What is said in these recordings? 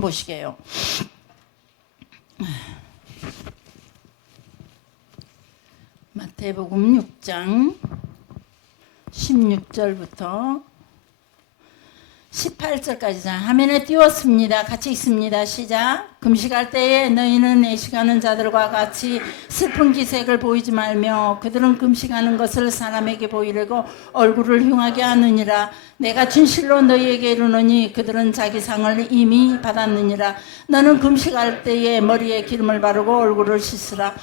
보시게요. 마태복음 6장 16절부터 18절까지 화면에 띄웠습니다. 같이 읽습니다. 시작. 금식할 때에 너희는 애식하는 자들과 같이 슬픈 기색을 보이지 말며 그들은 금식하는 것을 사람에게 보이려고 얼굴을 흉하게 하느니라. 내가 진실로 너희에게 이르노니 그들은 자기 상을 이미 받았느니라. 너는 금식할 때에 머리에 기름을 바르고 얼굴을 씻으라.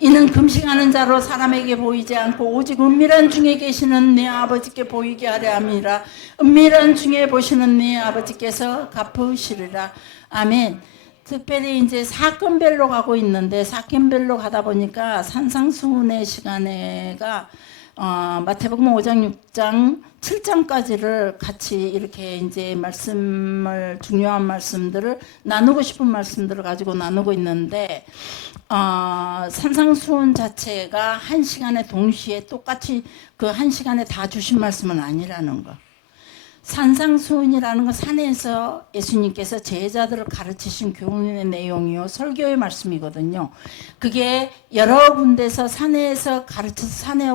이는 금식하는 자로 사람에게 보이지 않고 오직 은밀한 중에 계시는 내 아버지께 보이게 하려 함이라. 은밀한 중에 보시는 내 아버지께서 갚으시리라. 아멘. 특별히 이제 사건별로 가고 있는데 사건별로 가다 보니까 산상수훈의 시간에가 마태복음 5장, 6장, 7장까지를 같이 이렇게 이제 말씀을 중요한 말씀들을 나누고 싶은 말씀들을 가지고 나누고 있는데 산상수훈 자체가 한 시간에 동시에 똑같이 그 한 시간에 다 주신 말씀은 아니라는 거. 산상수훈이라는 건 산에서 예수님께서 제자들을 가르치신 교훈의 내용이요 설교의 말씀이거든요. 그게 여러 군데서 산에서 가르쳐서 산에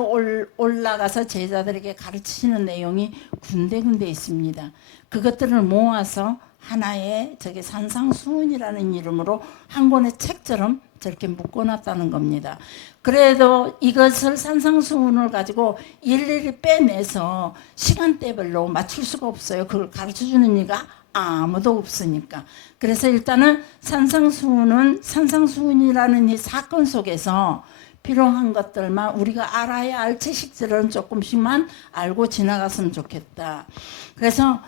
올라가서 제자들에게 가르치시는 내용이 군데군데 있습니다. 그것들을 모아서 하나의 저기 산상수훈이라는 이름으로 한 권의 책처럼 저렇게 묶어놨다는 겁니다. 그래도 이것을 산상수훈을 가지고 일일이 빼내서 시간대별로 맞출 수가 없어요. 그걸 가르쳐주는 이가 아무도 없으니까. 그래서 일단은 산상수훈이라는 이 사건 속에서 필요한 것들만 우리가 알아야 할 지식들은 조금씩만 알고 지나갔으면 좋겠다. 그래서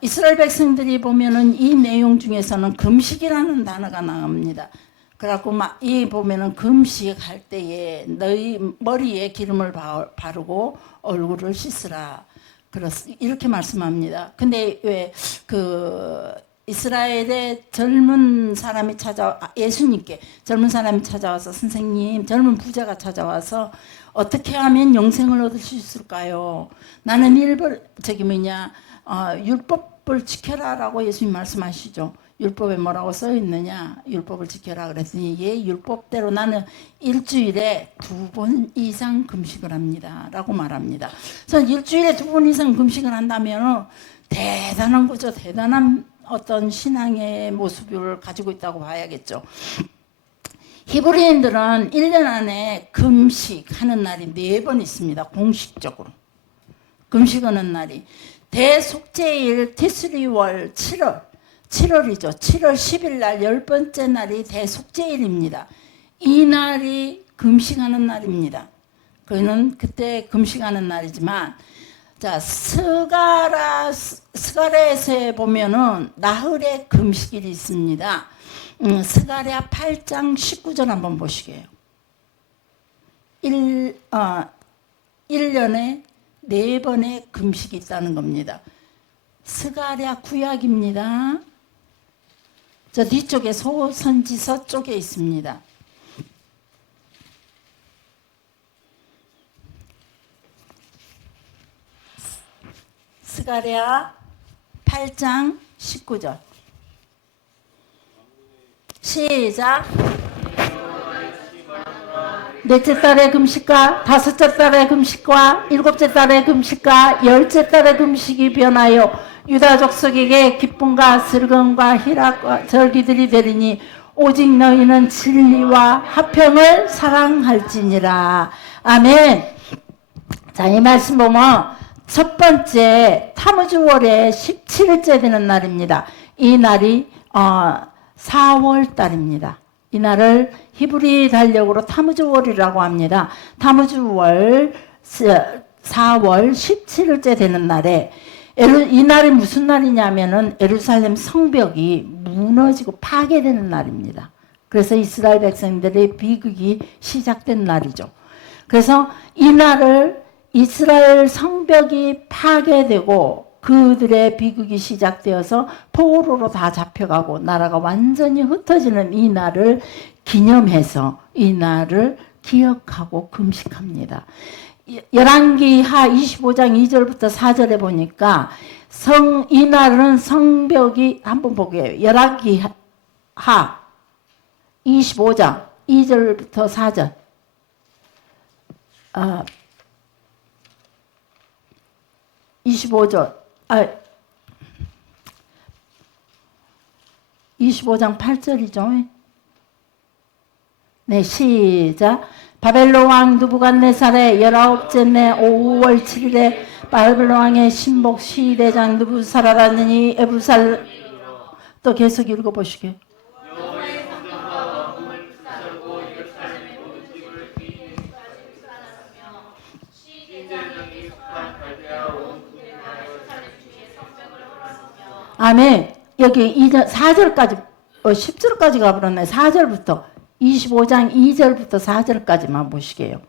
이스라엘 백성들이 보면은 이 내용 중에서는 금식이라는 단어가 나옵니다. 그래갖고 막 이 보면은 금식할 때에 너희 머리에 기름을 바르고 얼굴을 씻으라. 이렇게 말씀합니다. 근데 왜 그 이스라엘의 젊은 사람이 예수님께 젊은 사람이 찾아와서 선생님, 젊은 부자가 찾아와서 어떻게 하면 영생을 얻을 수 있을까요? 나는 율법을 지켜라라고 예수님 말씀하시죠. 율법에 뭐라고 써 있느냐? 율법을 지켜라 그랬더니 율법대로 나는 일주일에 2번 이상 금식을 합니다 라고 말합니다. 그래서 일주일에 2번 이상 금식을 한다면 대단한 거죠. 대단한 어떤 신앙의 모습을 가지고 있다고 봐야겠죠. 히브리인들은 1년 안에 금식하는 날이 4번 있습니다. 공식적으로 금식하는 날이 대속죄일 티스리월 7월이죠. 7월 10일 날 10번째 날이 대속죄일입니다. 이 날이 금식하는 날입니다. 그는 그때 금식하는 날이지만 자 스가랴에서 보면은 나흘의 금식일이 있습니다. 스가랴 8장 19절 한번 보시게요. 1년에 4번의 금식이 있다는 겁니다. 스가랴 구약입니다. 저 뒤쪽에 소선지서 쪽에 있습니다. 스가랴 8장 19절 시작. 넷째 달의 금식과 다섯째 달의 금식과 일곱째 달의 금식과 열째 달의 금식이 변하여 유다 족속에게 기쁨과 슬금과 희락과 절기들이 되리니 오직 너희는 진리와 화평을 사랑할지니라. 아멘. 자, 이 말씀 보면 첫 번째 타무즈월의 17일째 되는 날입니다. 이 날이 4월 달입니다. 이 날을 히브리 달력으로 타무즈월이라고 합니다. 타무즈월 4월 17일째 되는 날에 이 날이 무슨 날이냐면은 예루살렘 성벽이 무너지고 파괴되는 날입니다. 그래서 이스라엘 백성들의 비극이 시작된 날이죠. 그래서 이 날을 이스라엘 성벽이 파괴되고 그들의 비극이 시작되어서 포로로 다 잡혀가고 나라가 완전히 흩어지는 이 날을 기념해서 이 날을 기억하고 금식합니다. 열왕기하 25장 2절부터 4절에 보니까 이날은 성벽이 한번 보게요. 열왕기 하 25장 2절부터 4절. 25절. 25장 8절이죠. 네, 시작. 바벨론 왕 느부갓네살의 19째 내 5월 7일에 바벨론 왕의 신복 시대장 느부사라다니 에부살. 또 계속 읽어보시게요. 아멘. 여기 4절까지 10절까지 가버렸네. 4절부터 25장 2절부터 4절까지만 보시게요.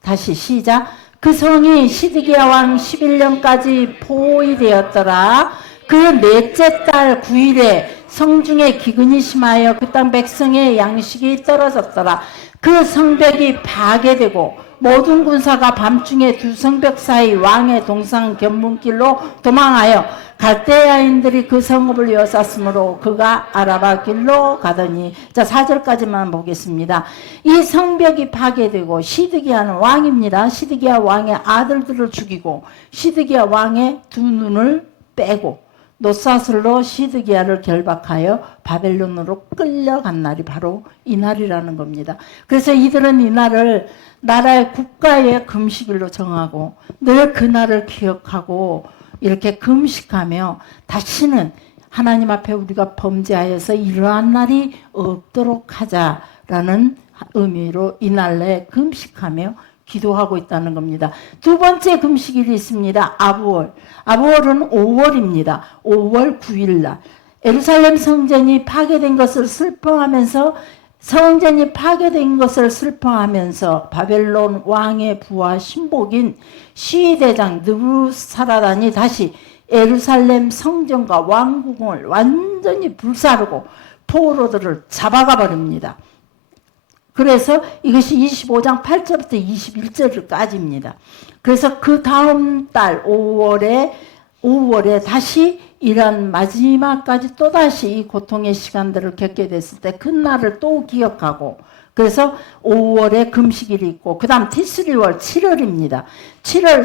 다시 시작. 그 성이 시드기야 왕 11년까지 포위되었더라. 그 넷째 달 9일에 성중에 기근이 심하여 그 땅 백성의 양식이 떨어졌더라. 그 성벽이 파괴되고 모든 군사가 밤중에 두 성벽 사이 왕의 동상 견문길로 도망하여 갈대아인들이 그 성읍을 에워쌌으므로 그가 아라바 길로 가더니. 자, 4절까지만 보겠습니다. 이 성벽이 파괴되고 시드기야는 왕입니다. 시드기야 왕의 아들들을 죽이고 시드기야 왕의 두 눈을 빼고 노사슬로 시드기야를 결박하여 바벨론으로 끌려간 날이 바로 이 날이라는 겁니다. 그래서 이들은 이 날을 나라의 국가의 금식일로 정하고 늘 그 날을 기억하고 이렇게 금식하며 다시는 하나님 앞에 우리가 범죄하여서 이러한 날이 없도록 하자라는 의미로 이 날에 금식하며 기도하고 있다는 겁니다. 두 번째 금식일이 있습니다. 아부월. 아부월은 5월입니다. 5월 9일 날. 예루살렘 성전이 파괴된 것을 슬퍼하면서 바벨론 왕의 부하 신복인 시대장 느부사라단이 다시 예루살렘 성전과 왕궁을 완전히 불사르고 포로들을 잡아가 버립니다. 그래서 이것이 25장 8절부터 21절까지입니다. 그래서 그 다음 달 5월에 다시 이런 마지막까지 또다시 이 고통의 시간들을 겪게 됐을 때 그날을 또 기억하고, 그래서 5월에 금식일이 있고 그 다음 티스리월 7월입니다. 7월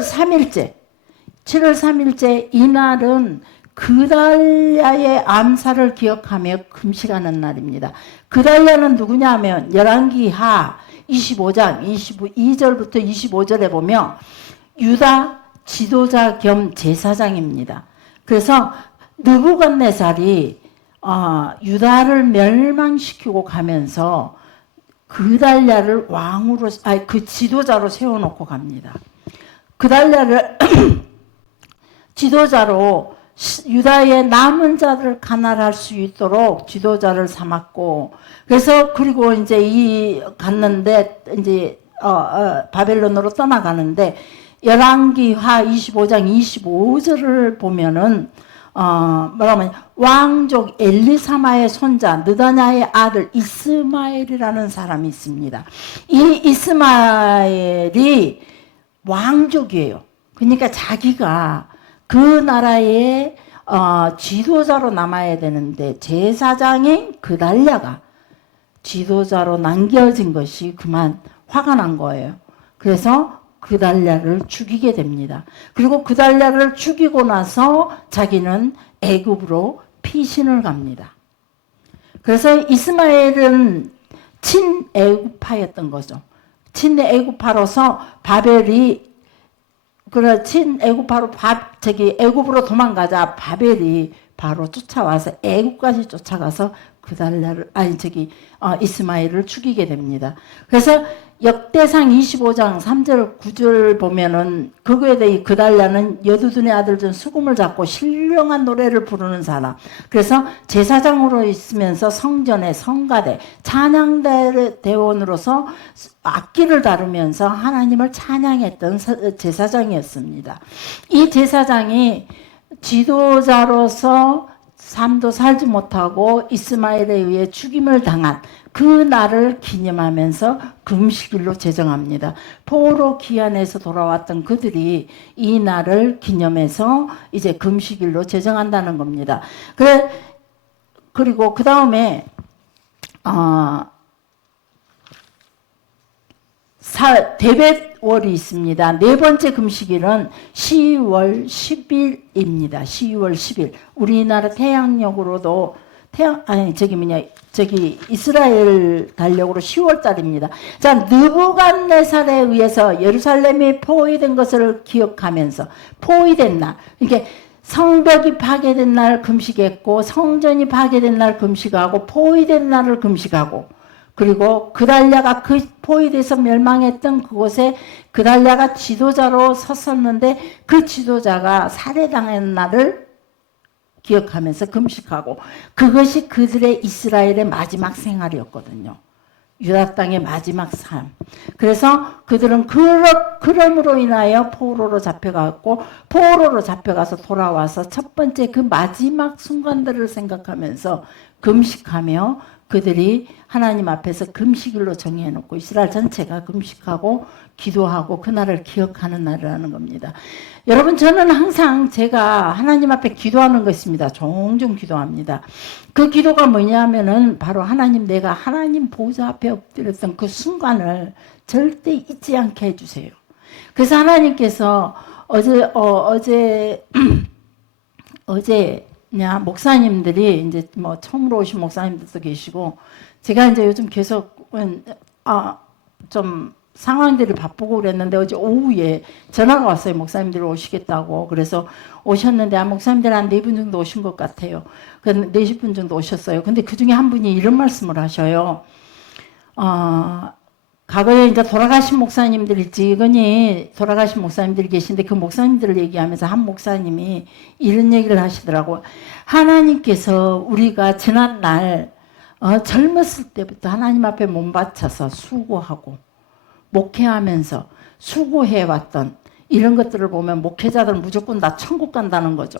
3일째 이날은 그달랴의 암살을 기억하며 금식하는 날입니다. 그달랴는 누구냐 하면 열왕기 하 25장 22절부터 25절에 보면 유다 지도자 겸 제사장입니다. 그래서 느부갓네살이 유다를 멸망시키고 가면서 그달랴를 왕으로, 그 지도자로 세워놓고 갑니다. 그달랴를 지도자로 유다의 남은 자들을 관할할 수 있도록 지도자를 삼았고, 그래서 그리고 이제 갔는데 이제 바벨론으로 떠나가는데 열왕기하 25장 25절을 보면은 뭐라면 왕족 엘리사마의 손자 느다냐의 아들 이스마엘이라는 사람이 있습니다. 이 이스마엘이 왕족이에요. 그러니까 자기가 그 나라의 지도자로 남아야 되는데 제사장인 그달랴가 지도자로 남겨진 것이 그만 화가 난 거예요. 그래서 그달랴를 죽이게 됩니다. 그리고 그달랴를 죽이고 나서 자기는 애굽으로 피신을 갑니다. 그래서 이스마엘은 친애굽파였던 거죠. 친애굽파로서 바벨이 친애굽파로 애굽으로 도망가자 바벨이 바로 쫓아와서 애굽까지 쫓아가서 그달랴를 이스마엘을 죽이게 됩니다. 그래서 역대상 25장 3절 9절 보면은 그거에 대해 그달랴는 여두둔의 아들 중 수금을 잡고 신령한 노래를 부르는 사람. 그래서 제사장으로 있으면서 성전의 성가대 찬양대 대원으로서 악기를 다루면서 하나님을 찬양했던 제사장이었습니다. 이 제사장이 지도자로서 삶도 살지 못하고 이스마엘에 의해 죽임을 당한 그 날을 기념하면서 금식일로 제정합니다. 포로 기한에서 돌아왔던 그들이 이 날을 기념해서 이제 금식일로 제정한다는 겁니다. 그리고 그 다음에 대벳월이 있습니다. 네 번째 금식일은 10월 10일입니다. 10월 10일. 우리나라 태양력으로도 이스라엘 달력으로 10월 달입니다. 자, 느부갓네살에 의해서 예루살렘이 포위된 것을 기억하면서 포위된 날, 이게 성벽이 파괴된 날 금식했고 성전이 파괴된 날 금식하고 포위된 날을 금식하고 그리고 그달랴가 그 포위돼서 멸망했던 그곳에 그달랴가 지도자로 섰었는데 그 지도자가 살해당한 날을 기억하면서 금식하고 그것이 그들의 이스라엘의 마지막 생활이었거든요. 유다 땅의 마지막 삶. 그래서 그들은 그럼으로 인하여 포로로 잡혀갔고 포로로 잡혀가서 돌아와서 첫 번째 그 마지막 순간들을 생각하면서 금식하며 그들이 하나님 앞에서 금식일로 정해놓고 이스라엘 전체가 금식하고 기도하고 그날을 기억하는 날이라는 겁니다. 여러분, 저는 항상 제가 하나님 앞에 기도하는 것입니다. 종종 기도합니다. 그 기도가 뭐냐면은 바로 내가 하나님 보좌 앞에 엎드렸던 그 순간을 절대 잊지 않게 해주세요. 그래서 하나님께서 어제 목사님들이 이제 뭐 처음으로 오신 목사님들도 계시고 제가 이제 요즘 계속 좀 상황들이 바쁘고 그랬는데 어제 오후에 전화가 왔어요. 목사님들이 오시겠다고. 그래서 오셨는데 목사님들 한 4분 정도 오신 것 같아요. 그 40분 정도 오셨어요. 근데 그 중에 한 분이 이런 말씀을 하셔요. 과거에 이제 돌아가신 목사님들이 지근히 돌아가신 목사님들이 계신데 그 목사님들을 얘기하면서 한 목사님이 이런 얘기를 하시더라고. 하나님께서 우리가 지난날 젊었을 때부터 하나님 앞에 몸 바쳐서 수고하고 목회하면서 수고해왔던 이런 것들을 보면 목회자들은 무조건 다 천국 간다는 거죠.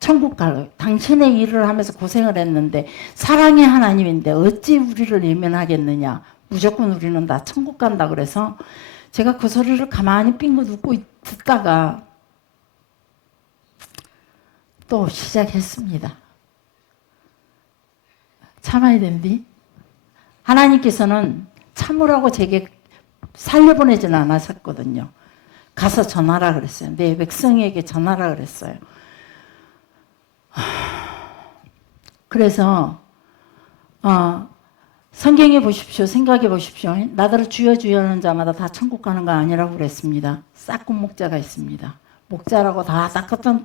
천국 가요. 당신의 일을 하면서 고생을 했는데 사랑의 하나님인데 어찌 우리를 외면하겠느냐. 무조건 우리는 다 천국 간다 그래서 제가 그 소리를 가만히 빙긋 웃고 듣다가 또 시작했습니다. 참아야 된디. 하나님께서는 참으라고 제게 살려보내지는 않았었거든요. 가서 전하라 그랬어요. 내 백성에게 전하라 그랬어요. 그래서 성경에 보십시오. 생각해 보십시오. 나더러 주여 주여 하는 자마다 다 천국 가는 거 아니라고 그랬습니다. 싹군 목자가 있습니다. 목자라고 다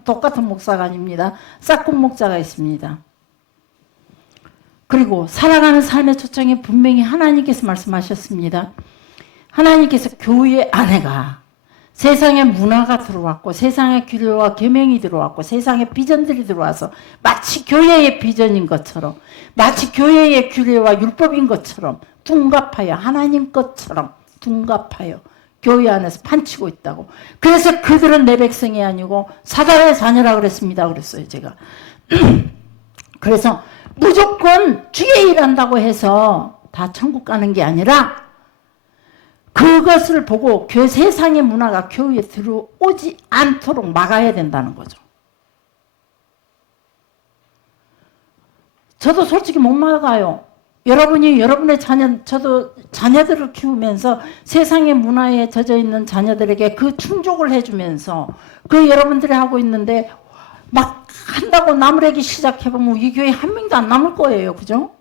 똑같은 목사가 아닙니다. 싹군 목자가 있습니다. 그리고 살아가는 삶의 초청에 분명히 하나님께서 말씀하셨습니다. 하나님께서 교회 안에가 세상의 문화가 들어왔고 세상의 규례와 계명이 들어왔고 세상의 비전들이 들어와서 마치 교회의 비전인 것처럼 마치 교회의 규례와 율법인 것처럼 둔갑하여 하나님 것처럼 둔갑하여 교회 안에서 판치고 있다고. 그래서 그들은 내 백성이 아니고 사단의 자녀라 그랬습니다. 그랬어요 제가. 그래서 무조건 주의 일한다고 해서 다 천국 가는 게 아니라 그것을 보고 세상의 문화가 교회에 들어오지 않도록 막아야 된다는 거죠. 저도 솔직히 못 막아요. 여러분이 여러분의 저도 자녀들을 키우면서 세상의 문화에 젖어 있는 자녀들에게 그 충족을 해주면서 그 여러분들이 하고 있는데 막 한다고 나무래기 시작해보면 이 교회 한 명도 안 남을 거예요. 그죠?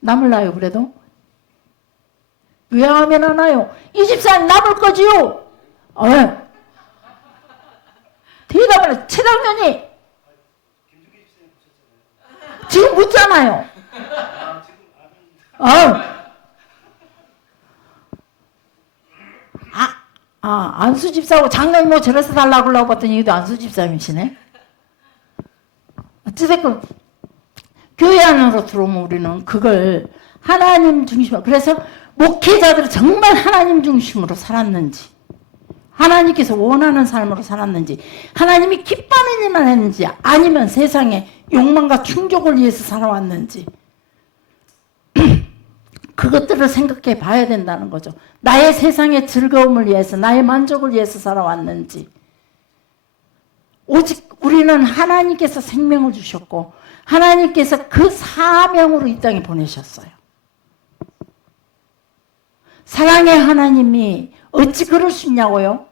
남을라요 그래도? 왜 하면 안 와요? 이 집사님 남을 거지요? 대답을 해. 최당면이 지금 묻잖아요. 안수 집사하고 장로님 뭐 저래서 달라고 하려고 봤더니 이것도 안수 집사님이시네. 어찌됐건 교회 안으로 들어오면 우리는 그걸 하나님 중심으로, 그래서 목회자들이 정말 하나님 중심으로 살았는지 하나님께서 원하는 삶으로 살았는지, 하나님이 기뻐하는 일만 했는지, 아니면 세상에 욕망과 충족을 위해서 살아왔는지, 그것들을 생각해 봐야 된다는 거죠. 나의 세상의 즐거움을 위해서, 나의 만족을 위해서 살아왔는지. 오직 우리는 하나님께서 생명을 주셨고 하나님께서 그 사명으로 이 땅에 보내셨어요. 사랑의 하나님이 어찌 그럴 수 있냐고요?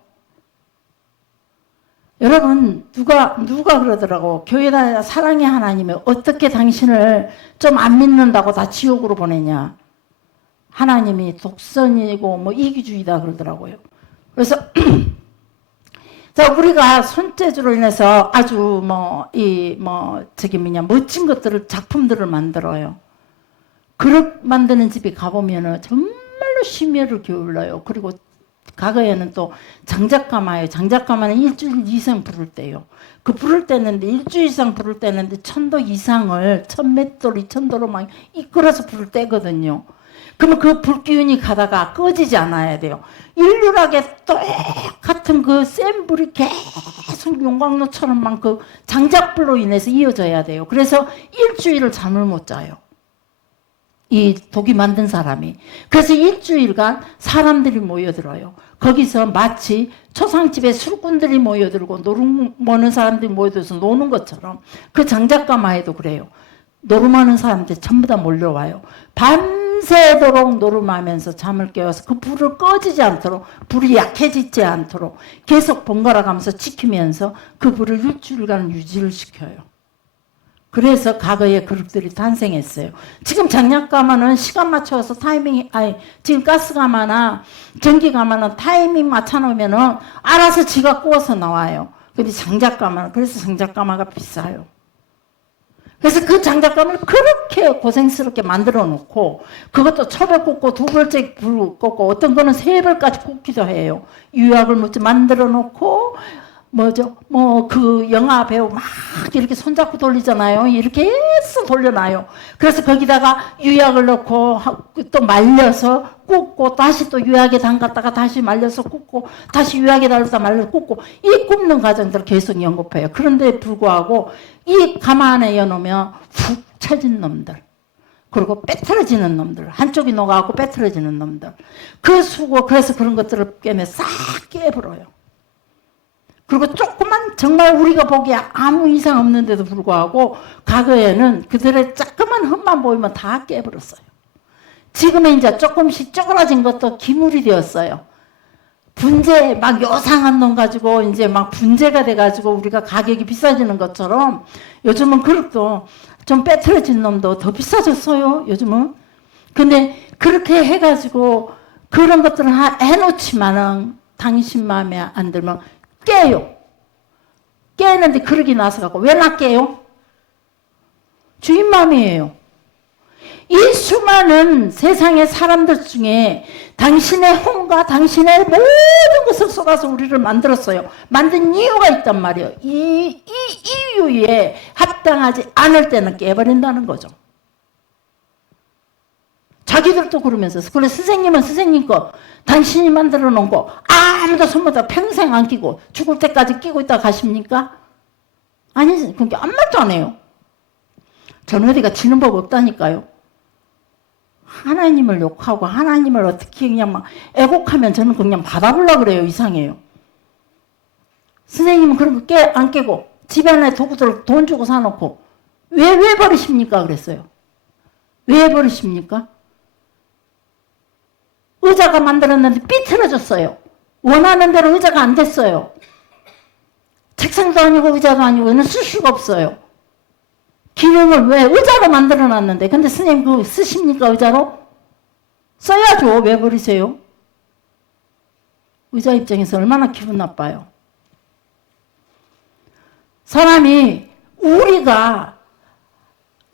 여러분, 누가 그러더라고. 교회 다니다 사랑의 하나님이 어떻게 당신을 좀 안 믿는다고 다 지옥으로 보내냐. 하나님이 독선이고 뭐 이기주의다 그러더라고요. 그래서 자, 우리가 손재주로 인해서 아주 멋진 것들을, 작품들을 만들어요. 그릇 만드는 집에 가보면은 정말로 심혈을 기울여요. 그리고 과거에는 또 장작가마예요. 장작가마는 일주일 이상 부를 때요. 그 부를 때는데, 일주일 이상 부를 때는데 1000도 이상을 1000맷돌, 2000도로 막 이끌어서 부를 때거든요. 그러면 그 불기운이 가다가 꺼지지 않아야 돼요. 일률하게 똑같은 그 센 불이 계속 용광로처럼 그 장작불로 인해서 이어져야 돼요. 그래서 일주일을 잠을 못 자요. 이 독이 만든 사람이. 그래서 일주일간 사람들이 모여들어요. 거기서 마치 초상집에 술꾼들이 모여들고 노는 사람들이 모여들어서 노는 것처럼 그 장작가마에도 그래요. 노름하는 사람들이 전부 다 몰려와요. 밤새도록 노름하면서 잠을 깨워서 그 불을 꺼지지 않도록, 불이 약해지지 않도록 계속 번갈아 가면서 지키면서 그 불을 일주일간 유지를 시켜요. 그래서 과거에 그릇들이 탄생했어요. 지금 장작가마는 시간 맞춰서 지금 가스가마나 전기가마는 타이밍 맞춰놓으면은 알아서 지가 구워서 나와요. 근데 장작가마는, 그래서 장작가마가 비싸요. 그래서 그 장작감을 그렇게 고생스럽게 만들어 놓고, 그것도 초벌 굽고 2벌째 불 굽고 어떤 거는 3벌까지 굽기도 해요. 유약을 만들어 놓고, 그 영화 배우 막 이렇게 손잡고 돌리잖아요. 이렇게 해서 돌려놔요. 그래서 거기다가 유약을 넣고 또 말려서 굽고, 다시 또 유약에 담갔다가 다시 말려서 굽고, 다시 유약에 달아서 말려서 굽고, 이 굽는 과정들을 계속 연구해요. 그런데 불구하고 이 가마 안에 넣어놓으면 푹 처진 놈들, 그리고 빼트러지는 놈들, 한쪽이 녹아갖고 빼트러지는 놈들, 그 수고, 그래서 그런 것들을 깨면 싹 깨버려요. 그리고 조그만, 정말 우리가 보기에 아무 이상 없는데도 불구하고 과거에는 그들의 조그만 흠만 보이면 다 깨버렸어요. 지금은 이제 조금씩 쪼그라진 것도 기물이 되었어요. 분재, 막 요상한 놈 가지고 이제 막 분재가 돼가지고 우리가 가격이 비싸지는 것처럼 요즘은 그릇도 좀 빼트려진 놈도 더 비싸졌어요, 요즘은. 근데 그렇게 해가지고 그런 것들을 해놓지만은 당신 마음에 안 들면 깨요. 깨는데 그러기 나서 갖고 왜 나 깨요? 주인 마음이에요. 이 수많은 세상의 사람들 중에 당신의 혼과 당신의 모든 것을 쏟아서 우리를 만들었어요. 만든 이유가 있단 말이에요. 이 이유에 합당하지 않을 때는 깨버린다는 거죠. 자기들도 그러면서. 그래, 선생님은 선생님 거, 당신이 만들어 놓은 거 아무도 손모자 평생 안 끼고 죽을 때까지 끼고 있다 가십니까? 아니, 그게 아무 말도 안 해요. 전 어디가 지는 법 없다니까요. 하나님을 욕하고 하나님을 어떻게 그냥 막 애곡하면 저는 그냥 받아보려고 그래요. 이상해요. 선생님은 그런 거 안 깨고 집에 안에 도구들 돈 주고 사놓고 왜 버리십니까? 그랬어요. 왜 버리십니까? 의자가 만들었는데 삐뚤어졌어요. 원하는 대로 의자가 안 됐어요. 책상도 아니고 의자도 아니고 쓸 수가 없어요. 기능을 왜 의자로 만들어 놨는데, 근데 선생님 그거 쓰십니까? 의자로? 써야죠. 왜 버리세요? 의자 입장에서 얼마나 기분 나빠요. 사람이, 우리가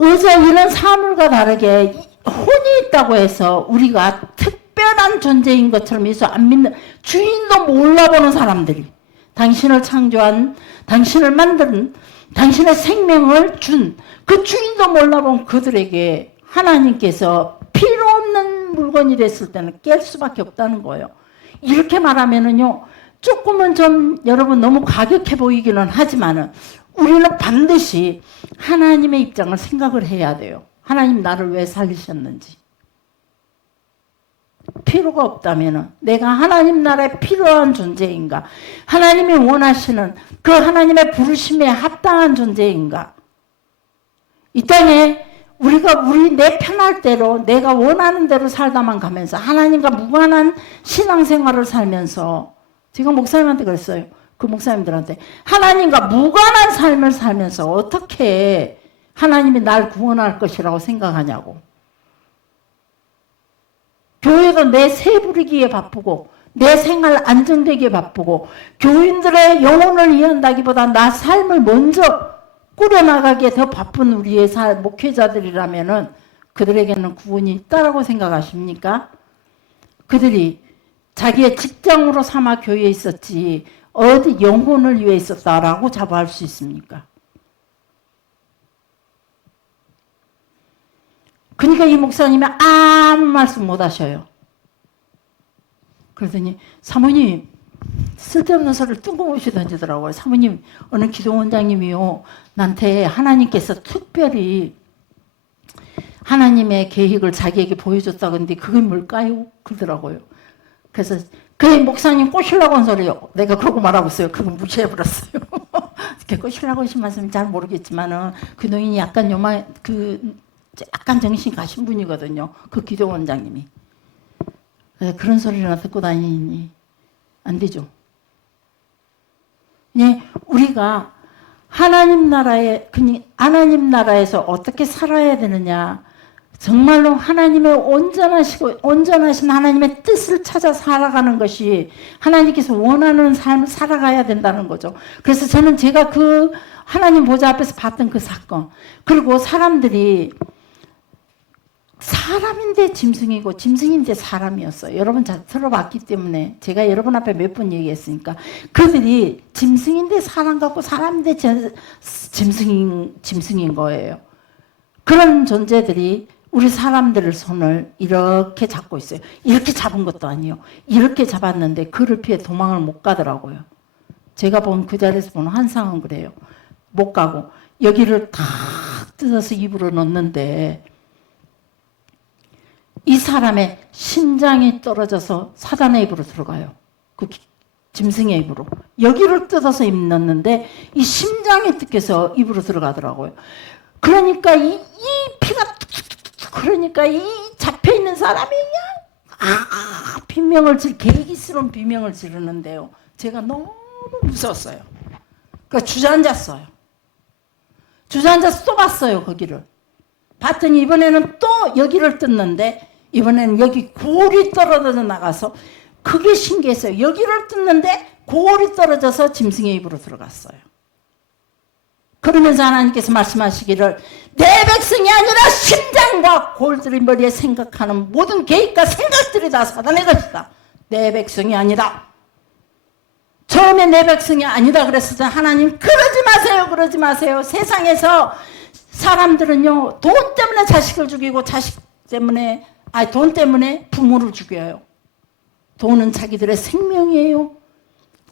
의자 이런 사물과 다르게 혼이 있다고 해서 우리가 특별한 존재인 것처럼 예수 안 믿는, 주인도 몰라보는 사람들이, 당신을 창조한, 당신을 만든, 당신의 생명을 준 그 주인도 몰라본 그들에게 하나님께서 필요 없는 물건이 됐을 때는 깰 수밖에 없다는 거예요. 이렇게 말하면은요, 조금은 좀 여러분 너무 과격해 보이기는 하지만은 우리는 반드시 하나님의 입장을 생각을 해야 돼요. 하나님 나를 왜 살리셨는지. 필요가 없다면 내가 하나님 나라에 필요한 존재인가? 하나님이 원하시는 그 하나님의 부르심에 합당한 존재인가? 이 땅에 우리가 내 편할 대로 내가 원하는 대로 살다만 가면서 하나님과 무관한 신앙생활을 살면서 제가 목사님한테 그랬어요. 그 목사님들한테 하나님과 무관한 삶을 살면서 어떻게 하나님이 날 구원할 것이라고 생각하냐고. 교회도 내 새 부리기에 바쁘고 내 생활 안정되기에 바쁘고 교인들의 영혼을 이해한다기보다 나 삶을 먼저 꾸려나가기에 더 바쁜 우리의 목회자들이라면은 그들에게는 구원이 있다라고 생각하십니까? 그들이 자기의 직장으로 삼아 교회에 있었지 어디 영혼을 위해 있었다라고 자부할 수 있습니까? 그러니까 이 목사님이 아무 말씀 못 하셔요. 그러더니 사모님 쓸데없는 소리를 뜬금없이 던지더라고요. 사모님 어느 기도원장님이요 나한테 하나님께서 특별히 하나님의 계획을 자기에게 보여줬다 그런데 그게 뭘까요? 그러더라고요. 그래서 그 목사님 꼬시려고 한 소리요. 내가 그러고 말하고 있어요. 그거 무시해버렸어요. 이렇게 꼬시려고 하신 말씀이 잘 모르겠지만은 그 노인이 약간 약간 정신 가신 분이거든요. 그 기도원장님이. 그런 소리나 듣고 다니니 안 되죠. 예, 우리가 하나님 나라에서 어떻게 살아야 되느냐. 정말로 하나님의 온전하신 하나님의 뜻을 찾아 살아가는 것이 하나님께서 원하는 삶을 살아가야 된다는 거죠. 그래서 저는 제가 그 하나님 보좌 앞에서 봤던 그 사건, 그리고 사람들이 사람인데 짐승이고 짐승인데 사람이었어요. 여러분 잘 들어봤기 때문에 제가 여러분 앞에 몇 번 얘기했으니까 그들이 짐승인데 사람 같고 사람인데 짐승인 거예요. 그런 존재들이 우리 사람들의 손을 이렇게 잡고 있어요. 이렇게 잡은 것도 아니에요. 이렇게 잡았는데 그를 피해 도망을 못 가더라고요. 제가 본 그 자리에서 본 환상은 그래요. 못 가고 여기를 탁 뜯어서 입으로 넣는데 이 사람의 심장이 떨어져서 사단의 입으로 들어가요. 그 짐승의 입으로. 여기를 뜯어서 입 넣는데 이 심장이 뜯겨서 입으로 들어가더라고요. 그러니까 이 피가 그러니까 이 잡혀있는 사람이 그냥 계기스러운 비명을 지르는데요. 제가 너무 무서웠어요. 그러니까 주저앉았어요. 주저앉아서 또 봤어요. 거기를. 봤더니 이번에는 또 여기를 뜯는데 이번에는 여기 골이 떨어져 나가서 그게 신기했어요. 여기를 뜯는데 골이 떨어져서 짐승의 입으로 들어갔어요. 그러면서 하나님께서 말씀하시기를 내 백성이 아니라 심장과 골들이 머리에 생각하는 모든 계획과 생각들이 다 사단의 것이다. 내 백성이 아니다. 처음에 내 백성이 아니다 그랬을 때 하나님 그러지 마세요. 세상에서 사람들은요 돈 때문에 자식을 죽이고 돈 때문에 부모를 죽여요. 돈은 자기들의 생명이에요.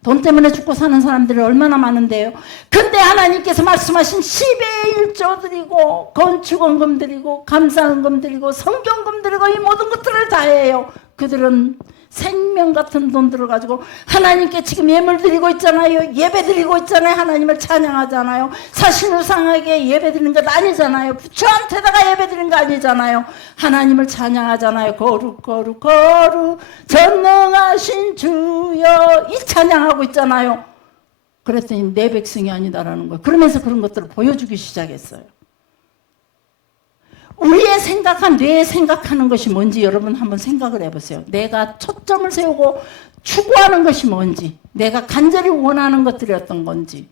돈 때문에 죽고 사는 사람들이 얼마나 많은데요. 근데 하나님께서 말씀하신 10의 1조 드리고 건축원금 드리고 감사원금 드리고 성경금 드리고 이 모든 것들을 다 해요. 그들은 생명 같은 돈 들어가지고 하나님께 지금 예물 드리고 있잖아요. 예배 드리고 있잖아요. 하나님을 찬양하잖아요. 사신우상에게 예배 드리는 것 아니잖아요. 부처한테다가 예배 드리는 거 아니잖아요. 하나님을 찬양하잖아요. 거룩 전능하신 주여 이 찬양하고 있잖아요. 그랬더니 내 백성이 아니다라는 거예요. 그러면서 그런 것들을 보여주기 시작했어요. 우리의 뇌에 생각하는 것이 뭔지 여러분 한번 생각을 해보세요. 내가 초점을 세우고 추구하는 것이 뭔지, 내가 간절히 원하는 것들이 어떤 건지,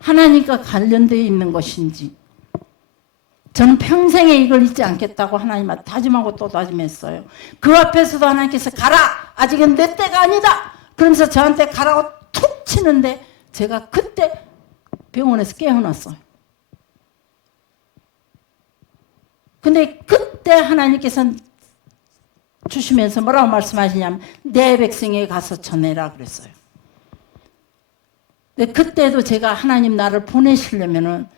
하나님과 관련되어 있는 것인지. 저는 평생에 이걸 잊지 않겠다고 하나님한테 다짐하고 또 다짐했어요. 그 앞에서도 하나님께서 가라! 아직은 내 때가 아니다! 그러면서 저한테 가라고 툭 치는데 제가 그때 병원에서 깨어났어요. 근데 그때 하나님께서 주시면서 뭐라고 말씀하시냐면 내 백성에게 가서 전해라 그랬어요. 근데 그때도 제가 하나님 나를 보내시려면은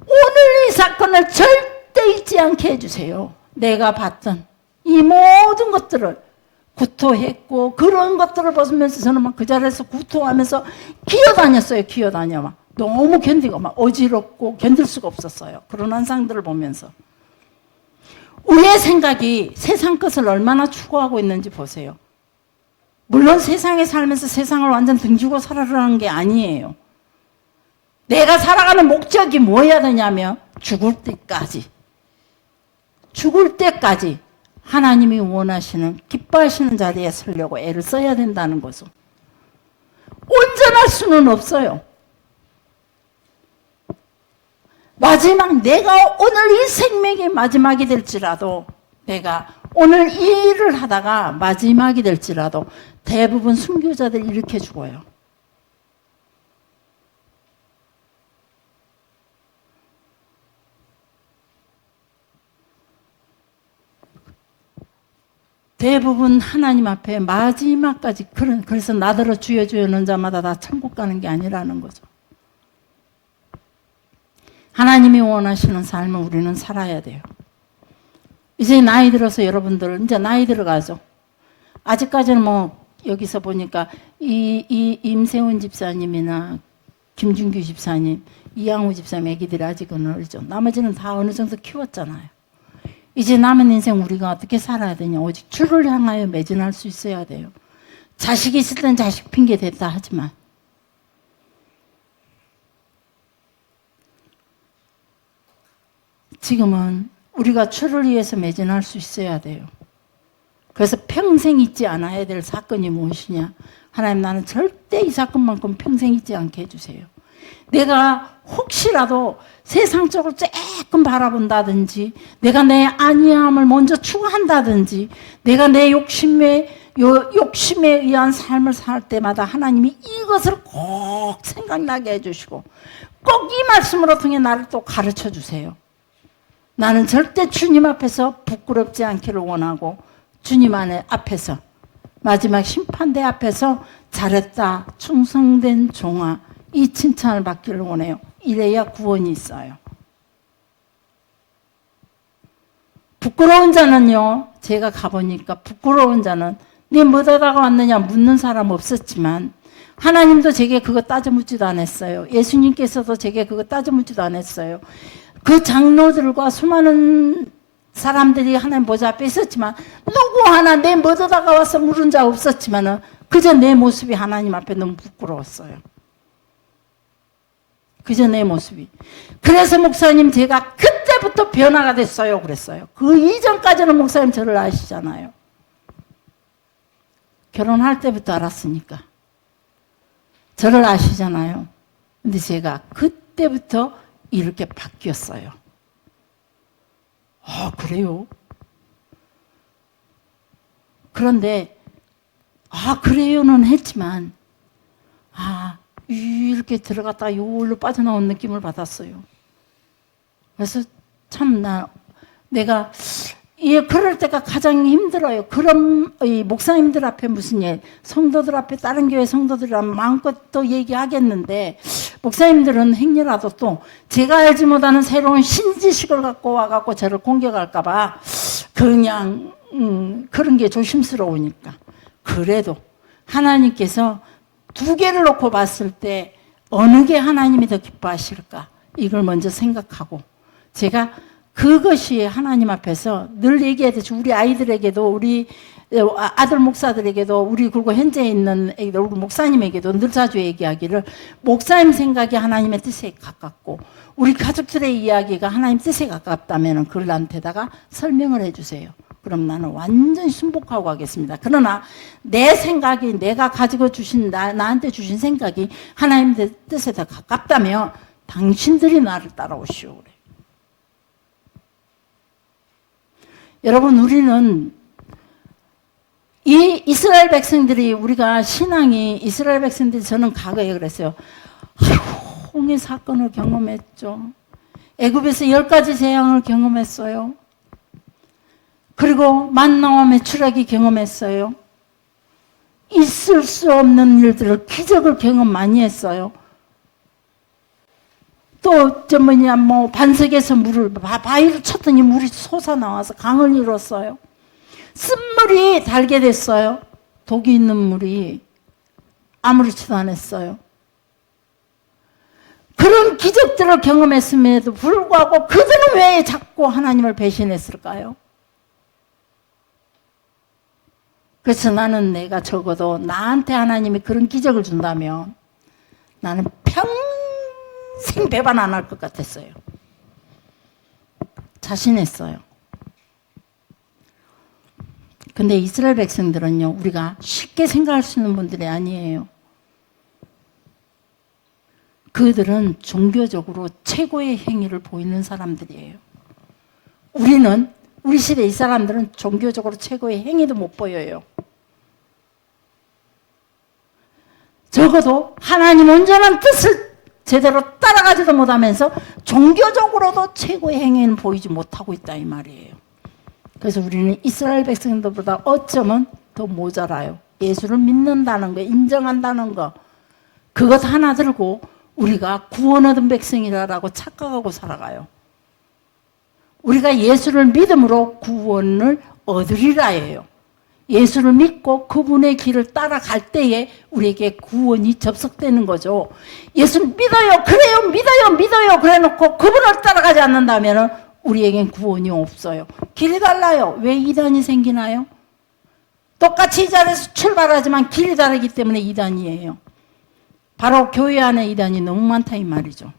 오늘 이 사건을 절대 잊지 않게 해주세요. 내가 봤던 이 모든 것들을 구토했고 그런 것들을 보면서 저는 막 그 자리에서 구토하면서 기어다녔어요. 기어다녀 막 너무 견디고 막 어지럽고 견딜 수가 없었어요. 그런 환상들을 보면서 우리의 생각이 세상 것을 얼마나 추구하고 있는지 보세요. 물론 세상에 살면서 세상을 완전 등지고 살아라는 게 아니에요. 내가 살아가는 목적이 뭐여야 되냐면 죽을 때까지 하나님이 원하시는 기뻐하시는 자리에 서려고 애를 써야 된다는 거죠. 온전할 수는 없어요. 마지막 내가 오늘 이 생명이 마지막이 될지라도 내가 오늘 이 일을 하다가 마지막이 될지라도 대부분 순교자들이 이렇게 죽어요. 대부분 하나님 앞에 마지막까지 그래서 나더러 주여 주여는 자마다 다 천국 가는 게 아니라는 거죠. 하나님이 원하시는 삶을 우리는 살아야 돼요. 이제 나이 들어서 여러분들 이제 나이 들어가죠. 아직까지는 뭐 여기서 보니까 이 임세훈 집사님이나 김준규 집사님, 이양우 집사님 애기들이 아직은 어리죠. 나머지는 다 어느 정도 키웠잖아요. 이제 남은 인생 우리가 어떻게 살아야 되냐. 오직 주를 향하여 매진할 수 있어야 돼요. 자식이 있을 땐 자식 핑계 댔다 하지만 지금은 우리가 주를 위해서 매진할 수 있어야 돼요. 그래서 평생 잊지 않아야 될 사건이 무엇이냐. 하나님 나는 절대 이 사건만큼 평생 잊지 않게 해주세요. 내가 혹시라도 세상적으로 조금 바라본다든지 내가 내 안위함을 먼저 추구한다든지 내가 내 욕심에 의한 삶을 살 때마다 하나님이 이것을 꼭 생각나게 해주시고 꼭 이 말씀으로 통해 나를 또 가르쳐 주세요. 나는 절대 주님 앞에서 부끄럽지 않기를 원하고 주님 앞에서 마지막 심판대 앞에서 잘했다 충성된 종아 이 칭찬을 받기를 원해요. 이래야 구원이 있어요. 부끄러운 자는요, 제가 가보니까 부끄러운 자는 네 뭐하다가 왔느냐 묻는 사람 없었지만 하나님도 제게 그거 따져 묻지도 않았어요. 예수님께서도 제게 그거 따져 묻지도 않았어요. 그 장로들과 수많은 사람들이 하나님 보좌 앞에 있었지만 누구 하나 내 뭐하다가 와서 물은 자 없었지만 그저 내 모습이 하나님 앞에 너무 부끄러웠어요. 그저 내 모습이. 그래서 목사님 제가 그때부터 변화가 됐어요 그랬어요. 그 이전까지는 목사님 저를 아시잖아요. 결혼할 때부터 알았으니까. 저를 아시잖아요. 근데 제가 그때부터 이렇게 바뀌었어요. 아, 그래요? 그런데 아, 그래요는 했지만 이렇게 들어갔다가 요걸로 빠져나온 느낌을 받았어요. 그래서 참 내가 그럴 때가 가장 힘들어요. 그런 목사님들 앞에 무슨 성도들 앞에 다른 교회 성도들이랑 마음껏 또 얘기하겠는데 목사님들은 행여라도 또 제가 알지 못하는 새로운 신지식을 갖고 와갖고 저를 공격할까 봐 그냥 그런 게 조심스러우니까. 그래도 하나님께서 두 개를 놓고 봤을 때 어느 게 하나님이 더 기뻐하실까 이걸 먼저 생각하고 제가 그것이 하나님 앞에서 늘 얘기하듯이 우리 아이들에게도 우리 아들 목사들에게도 우리 그리고 현재 있는 애기들 우리 목사님에게도 늘 자주 얘기하기를 목사님 생각이 하나님의 뜻에 가깝고 우리 가족들의 이야기가 하나님 뜻에 가깝다면 그걸 나한테다가 설명을 해주세요. 그럼 나는 완전히 순복하고 가겠습니다. 그러나 내 생각이 내가 가지고 주신 나한테 주신 생각이 하나님의 뜻에 더 가깝다면 당신들이 나를 따라오시오 그래. 여러분 우리는 이 이스라엘 백성들이 우리가 신앙이 이스라엘 백성들이 저는 과거에 그랬어요. 홍해 사건을 경험했죠. 애굽에서 10가지 재앙을 경험했어요. 그리고 만나와 메추라기 경험했어요. 있을 수 없는 일들을, 기적을 경험 많이 했어요. 또 반석에서 바위를 쳤더니 물이 솟아나와서 강을 이뤘어요. 쓴물이 달게 됐어요. 독이 있는 물이 아무렇지도 않았어요. 그런 기적들을 경험했음에도 불구하고 그들은 왜 자꾸 하나님을 배신했을까요? 그래서 나는 내가 적어도 나한테 하나님이 그런 기적을 준다면 나는 평생 배반 안 할 것 같았어요. 자신했어요. 근데 이스라엘 백성들은요, 우리가 쉽게 생각할 수 있는 분들이 아니에요. 그들은 종교적으로 최고의 행위를 보이는 사람들이에요. 우리 시대 이 사람들은 종교적으로 최고의 행위도 못 보여요. 적어도 하나님 온전한 뜻을 제대로 따라가지도 못하면서 종교적으로도 최고의 행위는 보이지 못하고 있다 이 말이에요. 그래서 우리는 이스라엘 백성들보다 어쩌면 더 모자라요. 예수를 믿는다는 거, 인정한다는 거, 그것 하나 들고 우리가 구원 얻은 백성이라고 착각하고 살아가요. 우리가 예수를 믿음으로 구원을 얻으리라 해요. 예수를 믿고 그분의 길을 따라갈 때에 우리에게 구원이 접속되는 거죠. 예수 믿어요, 그래요, 믿어요 그래 놓고 그분을 따라가지 않는다면 우리에겐 구원이 없어요. 길이 달라요. 왜 이단이 생기나요? 똑같이 이 자리에서 출발하지만 길이 다르기 때문에 이단이에요. 바로 교회 안에 이단이 너무 많다 이 말이죠.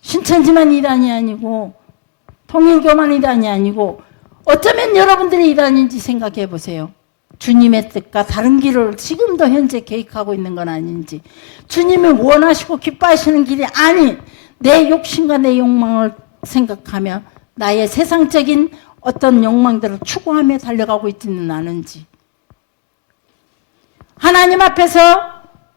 신천지만 이단이 아니고 통일교만 이단이 아니고 어쩌면 여러분들이 이단인지 생각해 보세요. 주님의 뜻과 다른 길을 지금도 현재 계획하고 있는 건 아닌지, 주님이 원하시고 기뻐하시는 길이 아닌 내 욕심과 내 욕망을 생각하며 나의 세상적인 어떤 욕망들을 추구하며 달려가고 있지는 않은지, 하나님 앞에서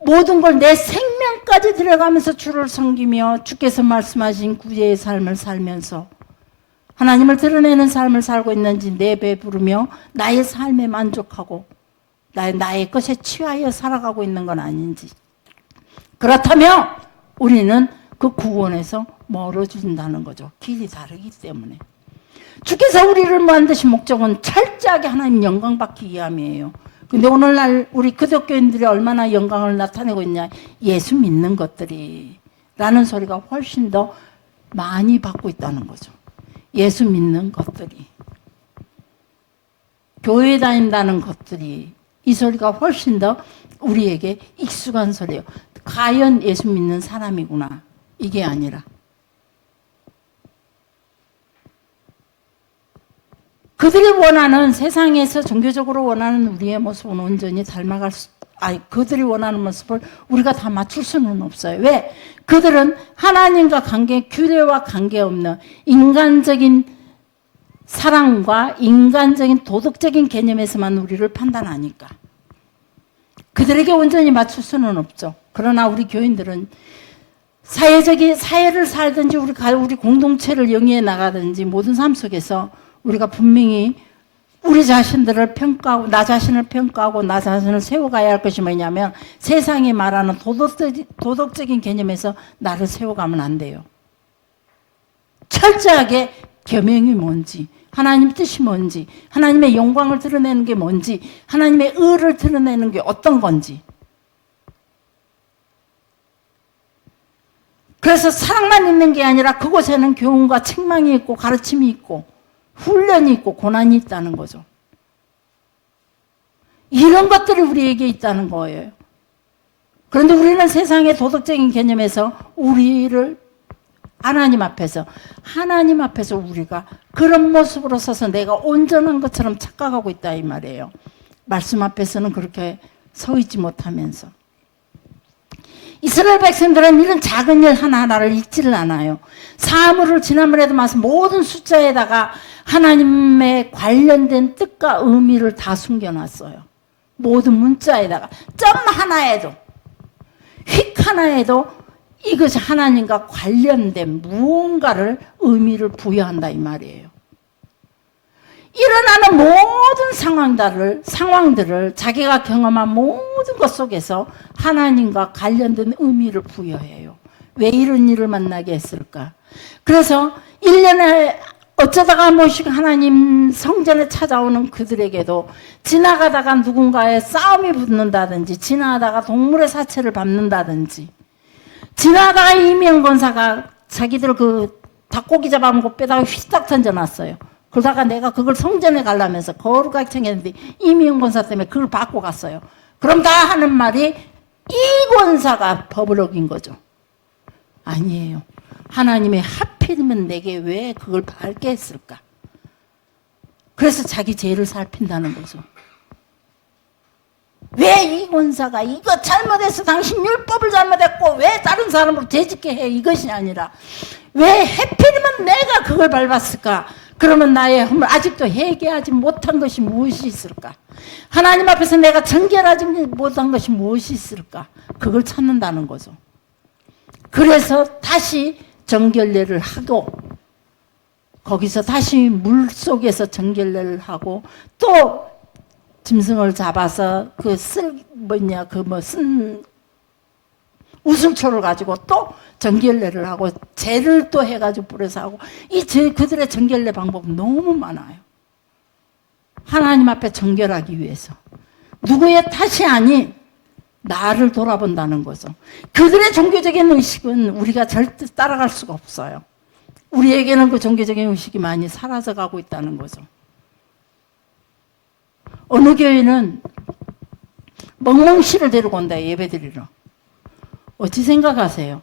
모든 걸 내 생명까지 들어가면서 주를 섬기며 주께서 말씀하신 구제의 삶을 살면서 하나님을 드러내는 삶을 살고 있는지, 내 배 부르며 나의 삶에 만족하고 나의 것에 취하여 살아가고 있는 건 아닌지, 그렇다면 우리는 그 구원에서 멀어진다는 거죠. 길이 다르기 때문에. 주께서 우리를 만드신 목적은 철저하게 하나님 영광 받기 위함이에요. 근데 오늘날 우리 기독교인들이 얼마나 영광을 나타내고 있냐, 예수 믿는 것들이 라는 소리가 훨씬 더 많이 받고 있다는 거죠. 예수 믿는 것들이, 교회 다닌다는 것들이, 이 소리가 훨씬 더 우리에게 익숙한 소리예요. 과연 예수 믿는 사람이구나, 이게 아니라 그들이 원하는, 세상에서 종교적으로 원하는 우리의 모습은 온전히 닮아갈 수, 그들이 원하는 모습을 우리가 다 맞출 수는 없어요. 왜? 그들은 하나님과 규례와 관계없는 인간적인 사랑과 인간적인 도덕적인 개념에서만 우리를 판단하니까 그들에게 온전히 맞출 수는 없죠. 그러나 우리 교인들은 사회를 살든지 우리 공동체를 영위해 나가든지 모든 삶 속에서 우리가 분명히 우리 자신들을 평가하고 나 자신을 평가하고 나 자신을 세워가야 할 것이 뭐냐면, 세상이 말하는 도덕적인 개념에서 나를 세워가면 안 돼요. 철저하게 계명이 뭔지, 하나님 뜻이 뭔지, 하나님의 영광을 드러내는 게 뭔지, 하나님의 의를 드러내는 게 어떤 건지. 그래서 사랑만 있는 게 아니라 그곳에는 교훈과 책망이 있고 가르침이 있고 훈련이 있고 고난이 있다는 거죠. 이런 것들이 우리에게 있다는 거예요. 그런데 우리는 세상의 도덕적인 개념에서 우리를 하나님 앞에서 우리가 그런 모습으로 서서 내가 온전한 것처럼 착각하고 있다 이 말이에요. 말씀 앞에서는 그렇게 서 있지 못하면서. 이스라엘 백성들은 이런 작은 일 하나하나를 읽지를 않아요. 사무를 지난번에도 말씀, 모든 숫자에다가 하나님의 관련된 뜻과 의미를 다 숨겨놨어요. 모든 문자에다가 점 하나에도, 휙 하나에도 이것이 하나님과 관련된 무언가를 의미를 부여한다 이 말이에요. 일어나는 모든 상황들을 자기가 경험한 모든 모든 것 속에서 하나님과 관련된 의미를 부여해요. 왜 이런 일을 만나게 했을까? 그래서 1년에 어쩌다가 한 번씩 하나님 성전에 찾아오는 그들에게도 지나가다가 누군가의 싸움이 붙는다든지, 지나가다가 동물의 사체를 밟는다든지, 지나가다가 이미영 권사가 자기들 그 닭고기 잡아먹고 빼다가 휘딱 던져놨어요. 그러다가 내가 그걸 성전에 가려면서 거룩하게 챙겼는데 이미영 권사 때문에 그걸 받고 갔어요. 그럼 다 하는 말이 이 권사가 법을 어긴 거죠. 아니에요. 하나님이 하필이면 내게 왜 그걸 밟게 했을까? 그래서 자기 죄를 살핀다는 거죠. 왜 이 권사가 이거 잘못해서 당신 율법을 잘못했고 왜 다른 사람으로 죄짓게 해? 이것이 아니라 왜 하필이면 내가 그걸 밟았을까? 그러면 나의 허물 아직도 회개하지 못한 것이 무엇이 있을까? 하나님 앞에서 내가 정결하지 못한 것이 무엇이 있을까? 그걸 찾는다는 거죠. 그래서 다시 정결례를 하고 거기서 다시 물속에서 정결례를 하고 또 짐승을 잡아서 쓴 우슬초를 가지고 또 정결례를 하고 재를 또 해가지고 뿌려서 하고 그들의 정결례 방법은 너무 많아요. 하나님 앞에 정결하기 위해서 누구의 탓이 아닌 나를 돌아본다는 거죠. 그들의 종교적인 의식은 우리가 절대 따라갈 수가 없어요. 우리에게는 그 종교적인 의식이 많이 사라져가고 있다는 거죠. 어느 교회는 멍멍씨를 데리고 온다, 예배드리러. 어찌 생각하세요?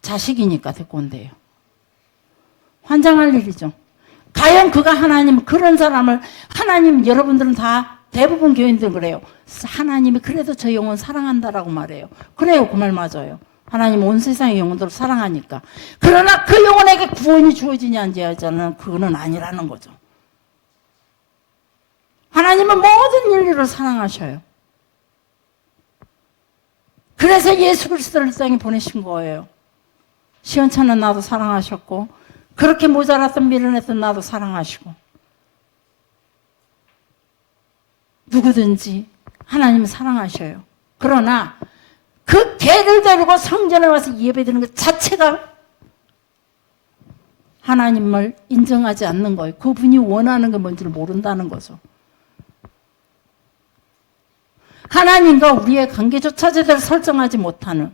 자식이니까 데리고 온대요. 환장할 일이죠. 과연 그가 그런 사람을, 여러분들은 다 대부분 교인들은 그래요. 하나님이 그래도 저 영혼 사랑한다라고 말해요. 그래요, 그 말 맞아요. 하나님 온 세상의 영혼들을 사랑하니까. 그러나 그 영혼에게 구원이 주어지냐 안 주어지냐는 그거는 아니라는 거죠. 하나님은 모든 인류를 사랑하셔요. 그래서 예수 그리스도를 이 땅에 보내신 거예요. 시원찮은 나도 사랑하셨고 그렇게 모자랐던 미련했던 나도 사랑하시고 누구든지 하나님은 사랑하셔요. 그러나 그 개를 데리고 성전에 와서 예배드리는 것 자체가 하나님을 인정하지 않는 거예요. 그분이 원하는 게 뭔지를 모른다는 거죠. 하나님과 우리의 관계조차 제대로 설정하지 못하는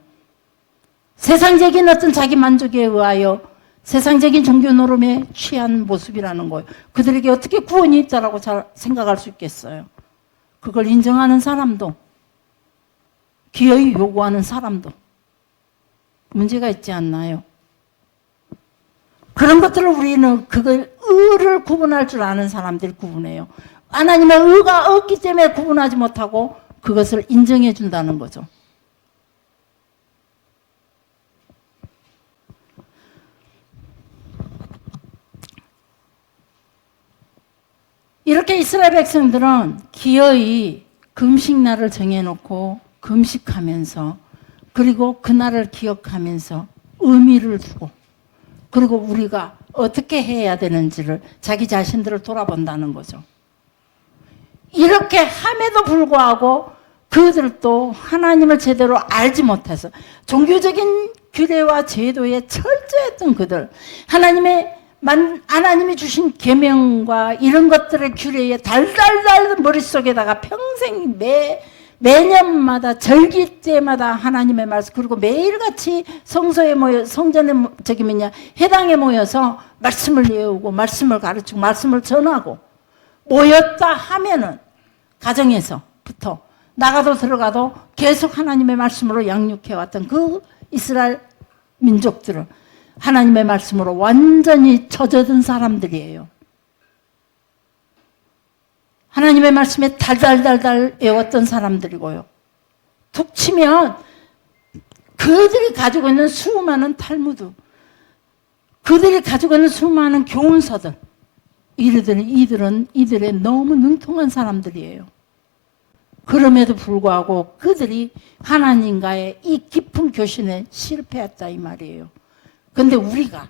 세상적인 어떤 자기 만족에 의하여 세상적인 종교 노름에 취한 모습이라는 거예요. 그들에게 어떻게 구원이 있다라고 잘 생각할 수 있겠어요. 그걸 인정하는 사람도 기어이 요구하는 사람도 문제가 있지 않나요? 그런 것들을 우리는 그걸 의를 구분할 줄 아는 사람들이 구분해요. 하나님의 의가 없기 때문에 구분하지 못하고 그것을 인정해 준다는 거죠. 이렇게 이스라엘 백성들은 기어이 금식날을 정해놓고 금식하면서 그리고 그날을 기억하면서 의미를 두고 그리고 우리가 어떻게 해야 되는지를 자기 자신들을 돌아본다는 거죠. 이렇게 함에도 불구하고 그들도 하나님을 제대로 알지 못해서 종교적인 규례와 제도에 철저했던 그들, 하나님이 주신 계명과 이런 것들의 규례에 달달달 머릿속에다가 평생 매년마다 절기 때마다 하나님의 말씀 그리고 매일같이 성소에 모여 성전에 회당에 모여서 말씀을 외우고 말씀을 가르치고 말씀을 전하고 모였다 하면은 가정에서부터 나가도 들어가도 계속 하나님의 말씀으로 양육해왔던 그 이스라엘 민족들은 하나님의 말씀으로 완전히 젖어든 사람들이에요. 하나님의 말씀에 달달달달 외웠던 사람들이고요. 툭 치면 그들이 가지고 있는 수많은 탈무드, 그들이 가지고 있는 수많은 교훈서들, 이들은 이들의 너무 능통한 사람들이에요. 그럼에도 불구하고 그들이 하나님과의 이 깊은 교신에 실패했다 이 말이에요. 그런데 우리가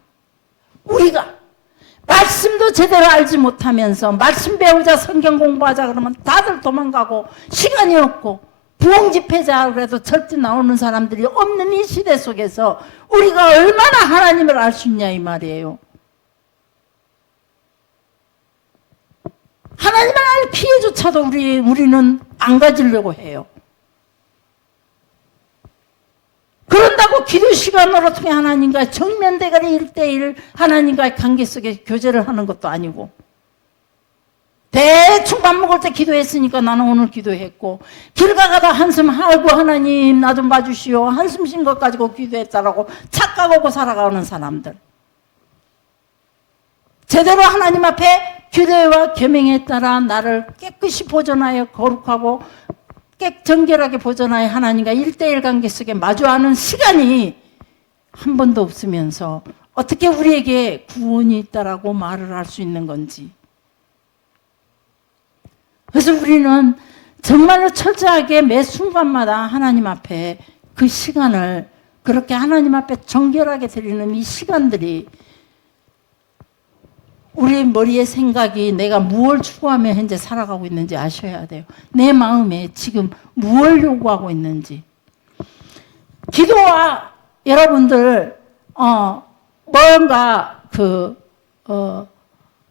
말씀도 제대로 알지 못하면서 말씀 배우자 성경 공부하자 그러면 다들 도망가고 시간이 없고 부흥 집회자 그래도 절대 나오는 사람들이 없는 이 시대 속에서 우리가 얼마나 하나님을 알 수 있냐 이 말이에요. 하나님을 알 기회조차도 우리는 안 가지려고 해요. 그런다고 기도 시간으로 통해 하나님과 정면대가리 1대1 하나님과의 관계 속에 교제를 하는 것도 아니고 대충 밥 먹을 때 기도했으니까 나는 오늘 기도했고 길 가다가 한숨 아이고 하나님 나 좀 봐주시오 한숨 쉰 것 가지고 기도했다라고 착각하고 살아가는 사람들 제대로 하나님 앞에 규례와 계명에 따라 나를 깨끗이 보존하여 거룩하고 정결하게 보존하여 하나님과 1대1 관계 속에 마주하는 시간이 한 번도 없으면서 어떻게 우리에게 구원이 있다라고 말을 할 수 있는 건지. 그래서 우리는 정말로 철저하게 매 순간마다 하나님 앞에 그 시간을 그렇게 하나님 앞에 정결하게 드리는 이 시간들이 우리 머리의 생각이 내가 무엇을 추구하며 현재 살아가고 있는지 아셔야 돼요. 내 마음에 지금 무엇을 요구하고 있는지. 기도와 여러분들 뭔가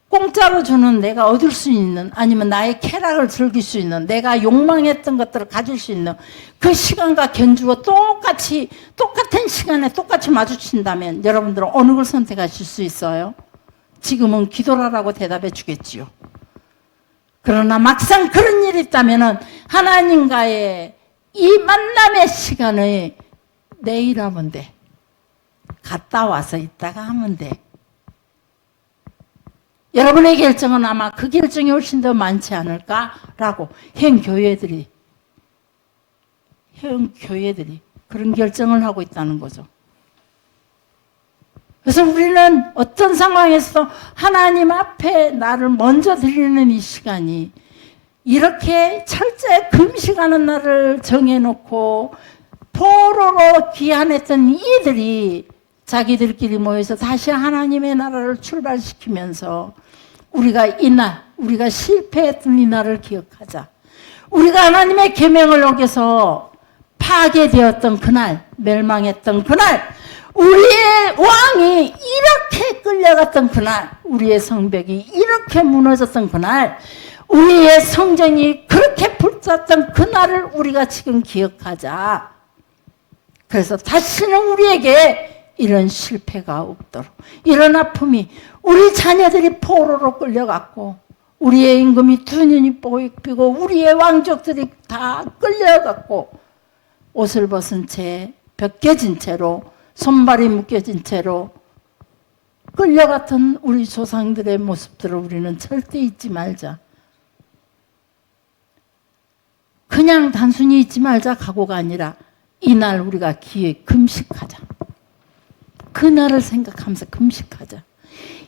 공짜로 주는 내가 얻을 수 있는 아니면 나의 쾌락을 즐길 수 있는 내가 욕망했던 것들을 가질 수 있는 그 시간과 견주어 똑같은 시간에 똑같이 마주친다면 여러분들은 어느 걸 선택하실 수 있어요? 지금은 기도라고 대답해 주겠지요. 그러나 막상 그런 일이 있다면 하나님과의 이 만남의 시간을 내일 하면 돼. 갔다 와서 있다가 하면 돼. 여러분의 결정은 아마 그 결정이 훨씬 더 많지 않을까라고 현 교회들이 그런 결정을 하고 있다는 거죠. 그래서 우리는 어떤 상황에서 하나님 앞에 나를 먼저 드리는 이 시간이 이렇게 철저히 금식하는 날을 정해놓고 포로로 귀환했던 이들이 자기들끼리 모여서 다시 하나님의 나라를 출발시키면서 우리가 실패했던 이 날을 기억하자. 우리가 하나님의 계명을 어겨서 파괴되었던 그날, 멸망했던 그날, 우리의 왕이 이렇게 끌려갔던 그날, 우리의 성벽이 이렇게 무너졌던 그날, 우리의 성전이 그렇게 불탔던 그날을 우리가 지금 기억하자. 그래서 다시는 우리에게 이런 실패가 없도록, 이런 아픔이 우리 자녀들이 포로로 끌려갔고 우리의 임금이 두 눈이 뽀삐고 우리의 왕족들이 다 끌려갔고 옷을 벗은 채 벗겨진 채로 손발이 묶여진 채로 끌려갔던 우리 조상들의 모습들을 우리는 절대 잊지 말자. 그냥 단순히 잊지 말자 각오가 아니라 이날 우리가 금식하자. 그날을 생각하면서 금식하자.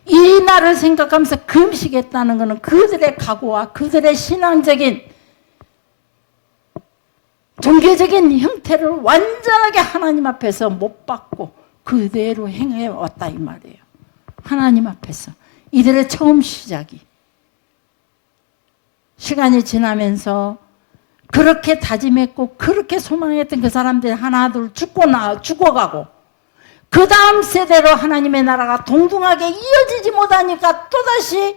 이 날을 생각하면서 금식했다는 것은 그들의 각오와 그들의 신앙적인 종교적인 형태를 완전하게 하나님 앞에서 못 받고 그대로 행해왔다 이 말이에요. 하나님 앞에서 이들의 처음 시작이 시간이 지나면서 그렇게 다짐했고 그렇게 소망했던 그 사람들이 하나둘 죽어가고 그 다음 세대로 하나님의 나라가 동등하게 이어지지 못하니까 또다시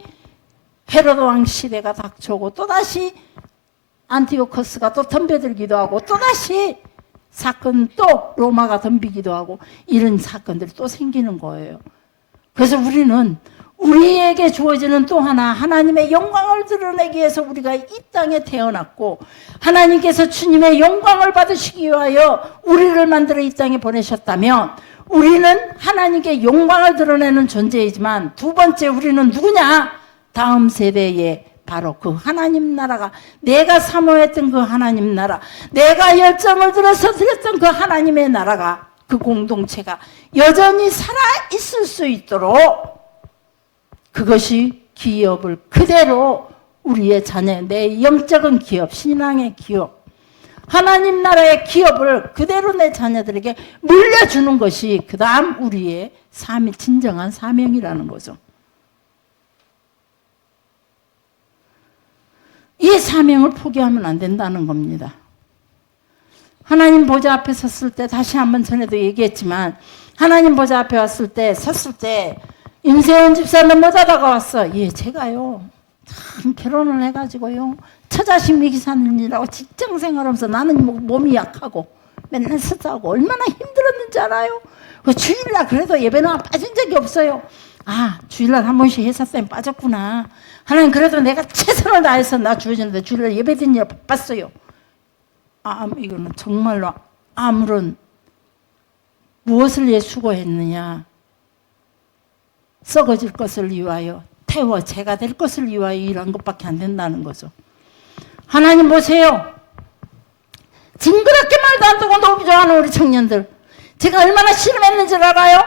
헤로드 왕 시대가 닥쳐오고 또다시 안티오코스가 또 덤벼들기도 하고 또다시 사건 또 로마가 덤비기도 하고 이런 사건들이 또 생기는 거예요. 그래서 우리는 우리에게 주어지는 또 하나 하나님의 영광을 드러내기 위해서 우리가 이 땅에 태어났고 하나님께서 주님의 영광을 받으시기 위하여 우리를 만들어 이 땅에 보내셨다면 우리는 하나님께 영광을 드러내는 존재이지만 두 번째 우리는 누구냐? 다음 세대에 바로 그 하나님 나라가 내가 사모했던 그 하나님 나라 내가 열정을 들어서 드렸던 그 하나님의 나라가 그 공동체가 여전히 살아있을 수 있도록 그것이 기업을 그대로 우리의 자녀 내 영적인 기업 신앙의 기업 하나님 나라의 기업을 그대로 내 자녀들에게 물려주는 것이 그 다음 우리의 진정한 사명이라는 거죠. 사명을 포기하면 안 된다는 겁니다. 하나님 보좌 앞에 섰을 때, 다시 한번 전에도 얘기했지만, 하나님 보좌 앞에 섰을 때 임세원 집사는 뭐 하다가 왔어? 예, 제가요 참 결혼을 해가지고요 처자식 먹이 사는 일하고 직장생활하면서 나는 몸이 약하고 맨날 쓰자고 얼마나 힘들었는지 알아요? 그 주일날 그래도 예배는 빠진 적이 없어요. 아, 주일날 한 번씩 회사 때문에 빠졌구나. 하나님 그래도 내가 최선을 다해서 나 주어졌는데 주일날 예배 드는 일 바빴어요. 아, 이거는 정말로 아무런 무엇을 위해 수고했느냐? 썩어질 것을 위하여, 태워 제가 될 것을 위하여 이런 것밖에 안 된다는 거죠. 하나님 보세요. 징그럽게 말도 안 듣고 놀기 좋아하는 우리 청년들. 제가 얼마나 씨름했는지 알아요?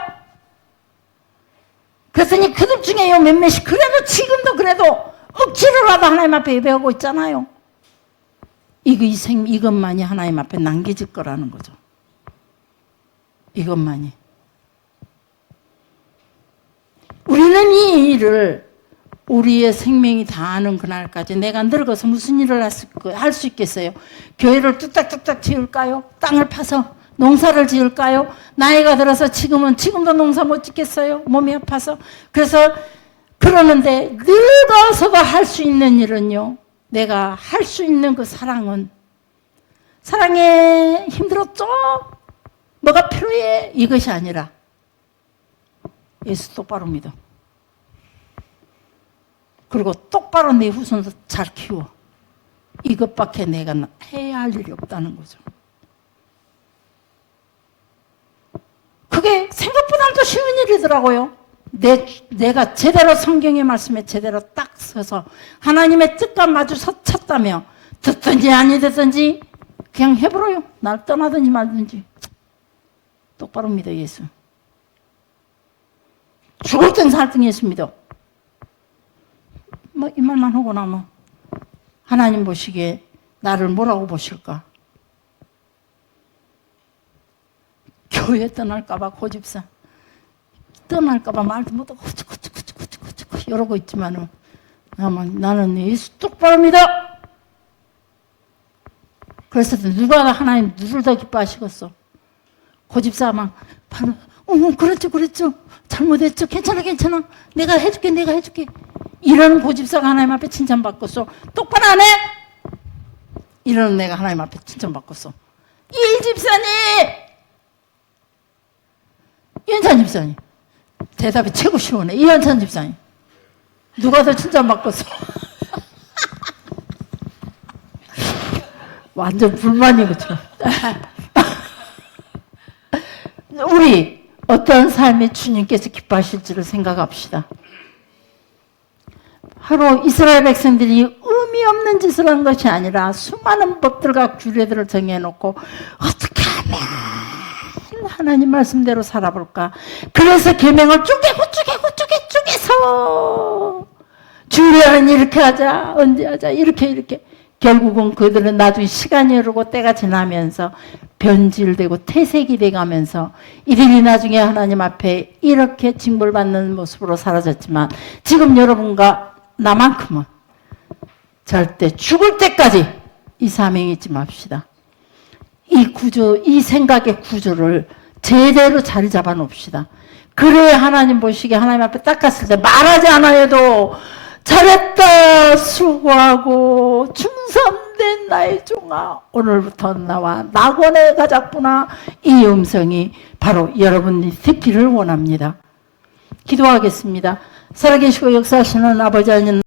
그랬더니 그들 중에요 몇몇이 그래도 지금도 그래도 억지로라도 하나님 앞에 예배하고 있잖아요. 이것만이 하나님 앞에 남겨질 거라는 거죠. 이것만이. 우리는 이 일을 우리의 생명이 다하는 그날까지 내가 늙어서 무슨 일을 할 수 있겠어요? 교회를 뚝딱뚝딱 지을까요? 땅을 파서 농사를 지을까요? 나이가 들어서 지금도 농사 못 짓겠어요? 몸이 아파서. 그래서 그러는데 늙어서도 할 수 있는 일은요, 내가 할 수 있는 그 사랑은, 사랑에 힘들었죠? 뭐가 필요해? 이것이 아니라 예수 똑바로 믿어. 그리고 똑바로 내 후손도 잘 키워. 이것밖에 내가 해야 할 일이 없다는 거죠. 그게 생각보다도 쉬운 일이더라고요. 내가 제대로 성경의 말씀에 제대로 딱 서서 하나님의 뜻과 마주 섰다며 듣든지 아니 듣든지 그냥 해버려요. 날 떠나든지 말든지. 똑바로 믿어 예수. 죽을 땐 살 땐 예수 믿어. 뭐 이 말만 하고 나면 하나님 보시기에 나를 뭐라고 보실까? 교회 떠날까봐 고집사 떠날까봐 말도 못하고 후추쿠추쿠추쿠추쿠 이러고 있지만은 나는 예수 똑바로 믿어. 그래서 누가 하나님 누굴 더 기뻐하시겠어? 고집사 막 바로 그랬죠 잘못했죠 괜찮아 내가 해줄게 이러는 고집사가 하나님 앞에 칭찬받겠어. 똑바로 안 해? 이러는 내가 하나님 앞에 칭찬받겠어. 이 집사님 이현찬 집사님 대답이 최고 시원해. 이현찬 집사님 누가 더 칭찬받겠어? 완전 불만이거든. 우리 어떤 삶에 주님께서 기뻐하실지를 생각합시다. 바로 이스라엘 백성들이 의미 없는 짓을 한 것이 아니라 수많은 법들과 규례들을 정해놓고 어떻게 하면 하나님 말씀대로 살아볼까. 그래서 계명을 쪼개서 주례는 이렇게 하자 언제 하자 이렇게 결국은 그들은 나중에 시간이 흐르고 때가 지나면서 변질되고 퇴색이 돼가면서 이들이 나중에 하나님 앞에 이렇게 징벌받는 모습으로 사라졌지만 지금 여러분과 나만큼은 절대 죽을 때까지 이 사명을 잊지 맙시다. 이 구조, 이 생각의 구조를 제대로 자리 잡아 놓읍시다. 그래야 하나님 보시기에 하나님 앞에 딱 갔을 때 말하지 않아도 잘했다 수고하고 충성된 나의 종아 오늘부터 나와 낙원에 가자꾸나 이 음성이 바로 여러분이 듣기를 원합니다. 기도하겠습니다. 살아계시고 역사하시는 아버지 하나님